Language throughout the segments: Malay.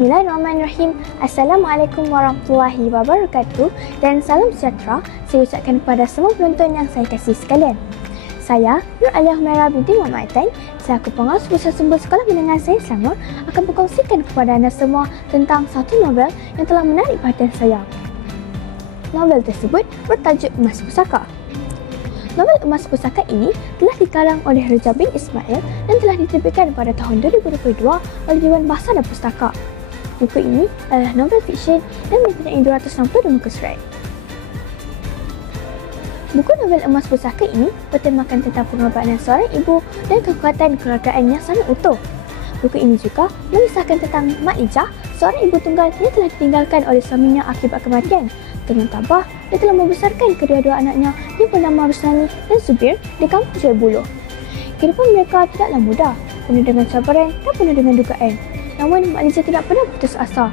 Bismillahirrahmanirrahim. Assalamualaikum warahmatullahi wabarakatuh dan salam sejahtera saya ucapkan kepada semua penonton yang saya kasih sekalian. Saya, Nur Aliyah Humairah binti Muhammad Aitan, selaku pengawas pusat sumber Sekolah Menengah Sains Selangor akan berkongsikan kepada anda semua tentang satu novel yang telah menarik perhatian saya. Novel tersebut bertajuk Emas Pusaka. Novel Emas Pusaka ini telah dikarang oleh Reja bin Ismail dan telah diterbitkan pada tahun 2022 oleh Dewan Bahasa dan Pustaka. Buku ini adalah novel fiksyen dan mempunyai 262 muka surat. Buku novel Emas Pusaka ini bertemakan tentang pengorbanan seorang ibu dan kekuatan keluargaan yang sangat utuh. Buku ini juga mengisahkan tentang Mak Ijah, seorang ibu tunggal yang telah ditinggalkan oleh suaminya akibat kematian. Dengan tabah, dia telah membesarkan kedua-dua anaknya yang bernama Rusnani dan Zubir di kampung Jual Buluh. Kehidupan mereka tidaklah mudah, penuh dengan cabaran dan penuh dengan dugaan. Namun, Mak Ijah tidak pernah putus asa.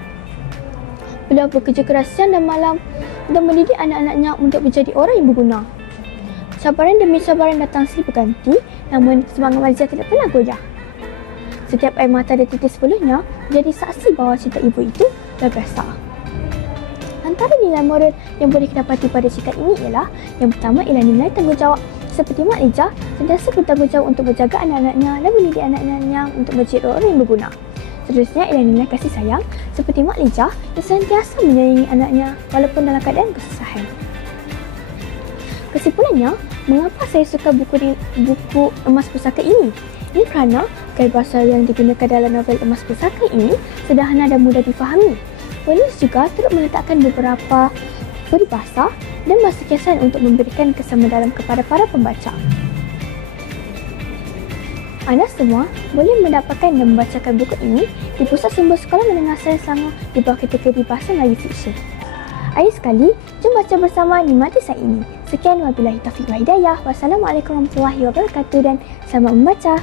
Beliau bekerja keras siang dan malam dan mendidik anak-anaknya untuk menjadi orang yang berguna. Cabaran demi cabaran datang silih berganti, namun semangat Mak Ijah tidak pernah goyah. Setiap air mata dan titis buluhnya jadi saksi bahawa cinta ibu itu dah berasa. Antara nilai moral yang boleh didapati pada cerita ini ialah yang pertama ialah nilai tanggungjawab. Seperti Mak Ijah sentiasa bertanggungjawab untuk menjaga anak-anaknya dan mendidik anak-anaknya untuk menjadi orang yang berguna. Seterusnya ialah nilai kasih sayang seperti Mak Ijah yang sentiasa menyayangi anaknya walaupun dalam keadaan kesusahan. Kesimpulannya, mengapa saya suka buku Emas Pusaka ini? Ini kerana gaya bahasa yang digunakan dalam novel Emas Pusaka ini sederhana dan mudah difahami. Penulis juga turut meletakkan beberapa peribahasa dan bahasa kiasan untuk memberikan kesan mendalam kepada para pembaca. Anda semua boleh mendapatkan dan membacakan buku ini di Pusat Sumber Sekolah Menengah Sains Selangor di bawah kategori Bahasa Melayu Fiksyen. Akhir sekali, jom baca bersama nikmati saat ini. Sekian wabillahi taufiq wal hidayah. Wassalamualaikum warahmatullahi wabarakatuh dan selamat membaca.